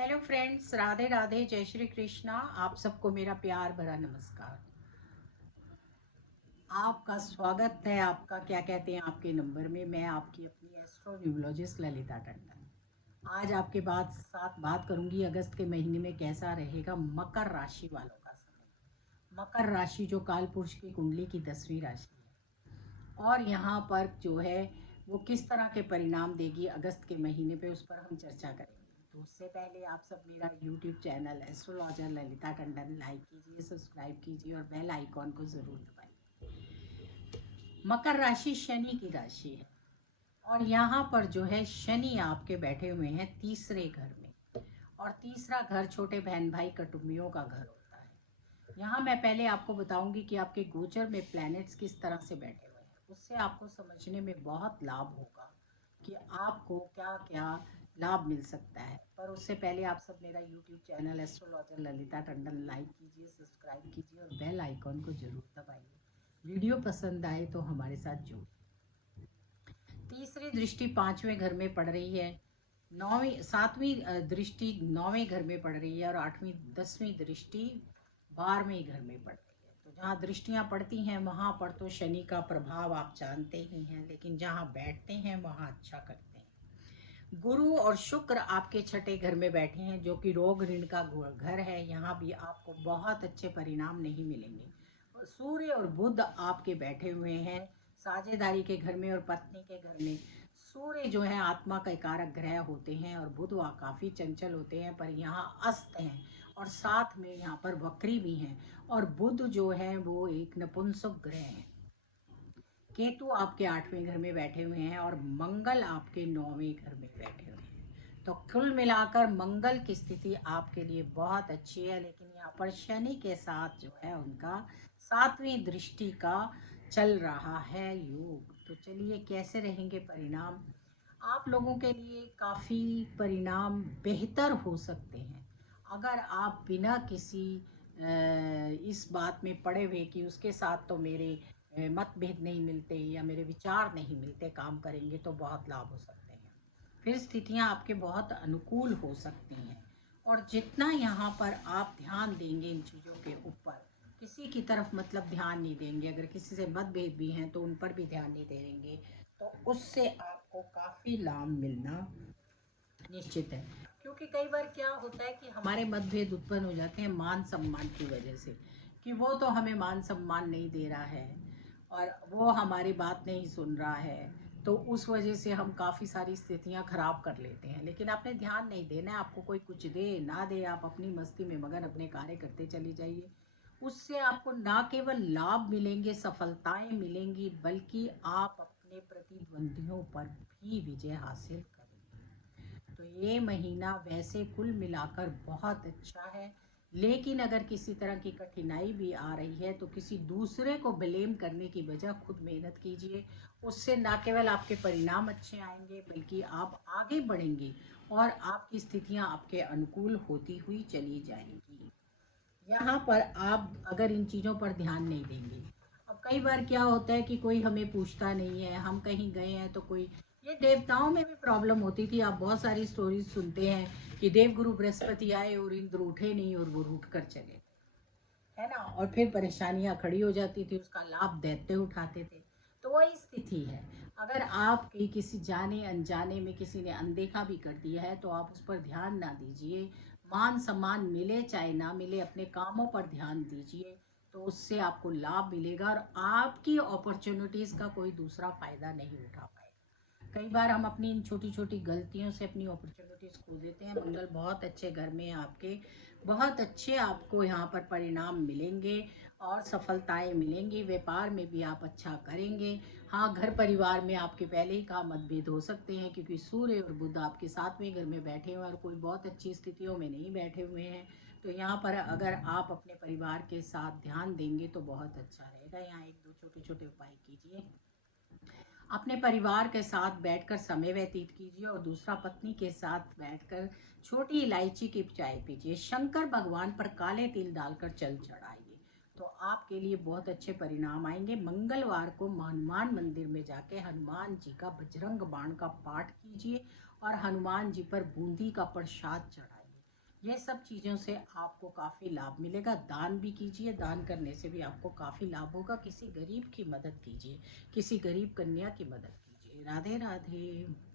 Hello friends, Radhe Radhe, जय श्री कृष्णा। आप सबको मेरा प्यार भरा नमस्कार। आपका स्वागत है। आपका क्या कहते हैं आपके नंबर में। मैं आपकी अपनी एस्ट्रोन्यूमोलॉजिस्ट ललिता टंडन। आज आपके साथ बात करूंगी अगस्त के महीने में कैसा रहेगा मकर राशि वालों का समय। मकर राशि जो काल पुरुष की कुंडली की 10वीं राशि है और यहाँ पर जो है वो किस तरह के परिणाम देगी अगस्त के महीने पे, उस पर हम चर्चा करेंगे। तो उससे पहले आप सब मेरा YouTube channel astrologer Lalita Tandon like कीजिए, सब्सक्राइब कीजिए और बेल आइकॉन को ज़रूर दबाइए। मकर राशि शनि की राशि है और यहाँ पर जो है शनि आपके बैठे हुए हैं तीसरे घर में। और तीसरा घर छोटे बहन भाई कुटुंबियों का घर होता है। यहाँ मैं पहले आपको बताऊंगी कि आपके गोचर में प्लैनेट्स किस तरह से बैठे हुए हैं, उससे आपको समझने में बहुत लाभ होगा कि आपको क्या क्या लाभ मिल सकता है। पर उससे पहले आप सब मेरा YouTube channel astrologer Lalita Tandon like कीजिए, सब्सक्राइब कीजिए और बेल आइकॉन को जरूर दबाइए। वीडियो पसंद आए तो हमारे साथ जुड़िए। तीसरी दृष्टि पांचवें घर में पड़ रही है। नौवीं सातवीं दृष्टि नौवें घर में पड़ रही है और आठवीं 10वीं दृष्टि 12वें घर में पड़ रही है। तो जहाँ दृष्टियाँ पड़ती हैं वहाँ पर तो शनि का प्रभाव आप जानते ही हैं, लेकिन जहाँ बैठते हैं वहाँ अच्छा करते हैं। गुरु और शुक्र आपके छठे घर में बैठे हैं जो कि रोग ऋण का घर है। यहाँ भी आपको बहुत अच्छे परिणाम नहीं मिलेंगे। सूर्य और बुध आपके बैठे हुए हैं साझेदारी के घर में और पत्नी के घर में। सूर्य जो है आत्मा का कारक ग्रह होते हैं और बुध वह काफ़ी चंचल होते हैं, पर यहाँ अस्त हैं और साथ में यहाँ पर वक्री भी हैं। और बुध जो है वो एक नपुंसक ग्रह है। केतु आपके 8वें घर में बैठे हुए हैं और मंगल आपके 9वें घर में बैठे हुए हैं। तो कुल मिलाकर मंगल की स्थिति आपके लिए बहुत अच्छी है, लेकिन यहाँ पर शनि के साथ जो है उनका 7वीं दृष्टि का चल रहा है योग। तो चलिए कैसे रहेंगे परिणाम। आप लोगों के लिए काफ़ी परिणाम बेहतर हो सकते हैं अगर आप बिना किसी इस बात में पड़े हुए कि उसके साथ तो मेरे मतभेद नहीं मिलते या मेरे विचार नहीं मिलते, काम करेंगे तो बहुत लाभ हो सकते हैं। फिर स्थितियां आपके बहुत अनुकूल हो सकती हैं। और जितना यहाँ पर आप ध्यान देंगे इन चीज़ों के ऊपर, किसी की तरफ मतलब ध्यान नहीं देंगे, अगर किसी से मतभेद भी हैं तो उन पर भी ध्यान नहीं देंगे, तो उससे आपको काफ़ी लाभ मिलना निश्चित है। क्योंकि कई बार क्या होता है कि हमारे मतभेद उत्पन्न हो जाते हैं मान सम्मान की वजह से, कि वो तो हमें मान सम्मान नहीं दे रहा है और वो हमारी बात नहीं सुन रहा है, तो उस वजह से हम काफ़ी सारी स्थितियां खराब कर लेते हैं। लेकिन आपने ध्यान नहीं देना है, आपको कोई कुछ दे ना दे, आप अपनी मस्ती में मगन अपने कार्य करते चली जाइए। उससे आपको ना केवल लाभ मिलेंगे, सफलताएं मिलेंगी, बल्कि आप अपने प्रतिद्वंदियों पर भी विजय हासिल करेंगे। तो ये महीना वैसे कुल मिलाकर बहुत अच्छा है, लेकिन अगर किसी तरह की कठिनाई भी आ रही है तो किसी दूसरे को ब्लेम करने की बजाय खुद मेहनत कीजिए। उससे ना केवल आपके परिणाम अच्छे आएंगे बल्कि आप आगे बढ़ेंगे और आपकी स्थितियां आपके अनुकूल होती हुई चली जाएंगी। यहाँ पर आप अगर इन चीज़ों पर ध्यान नहीं देंगे, अब कई बार क्या होता है कि कोई हमें पूछता नहीं है, हम कहीं गए हैं तो कोई, ये देवताओं में भी प्रॉब्लम होती थी। आप बहुत सारी स्टोरीज सुनते हैं कि देवगुरु बृहस्पति आए और इंद्र उठे नहीं और वो रूठ कर चले, है ना, और फिर परेशानियां खड़ी हो जाती थी, उसका लाभ दैत्य उठाते थे। तो वही स्थिति है। अगर आपकी किसी जाने अनजाने में किसी ने अनदेखा भी कर दिया है तो आप उस पर ध्यान ना दीजिए। मान सम्मान मिले चाहे ना मिले, अपने कामों पर ध्यान दीजिए, तो उससे आपको लाभ मिलेगा और आपकी अपॉर्चुनिटीज़ का कोई दूसरा फ़ायदा नहीं उठा पाएगा। कई बार हम अपनी इन छोटी छोटी गलतियों से अपनी अपॉर्चुनिटीज़ खो देते हैं। मंगल बहुत अच्छे घर में आपके, बहुत अच्छे आपको यहाँ पर परिणाम मिलेंगे और सफलताएं मिलेंगी। व्यापार में भी आप अच्छा करेंगे। हाँ, घर परिवार में आपके पहले ही का मतभेद हो सकते हैं क्योंकि सूर्य और बुध आपके 7वें घर में बैठे हुए हैं और कोई बहुत अच्छी स्थितियों में नहीं बैठे हुए हैं। तो यहाँ पर अगर आप अपने परिवार के साथ ध्यान देंगे तो बहुत अच्छा रहेगा। यहाँ एक दो छोटे छोटे उपाय कीजिए। अपने परिवार के साथ बैठकर समय व्यतीत कीजिए और दूसरा पत्नी के साथ बैठकर छोटी इलायची की चाय पीजिए। शंकर भगवान पर काले तिल डालकर जल चढ़ाइए, तो आपके लिए बहुत अच्छे परिणाम आएंगे। मंगलवार को हनुमान मंदिर में जाके हनुमान जी का बजरंग बाण का पाठ कीजिए और हनुमान जी पर बूंदी का प्रसाद चढ़ाइए। ये सब चीज़ों से आपको काफ़ी लाभ मिलेगा। दान भी कीजिए, दान करने से भी आपको काफ़ी लाभ होगा। किसी गरीब की मदद कीजिए, किसी गरीब कन्या की मदद कीजिए। राधे राधे।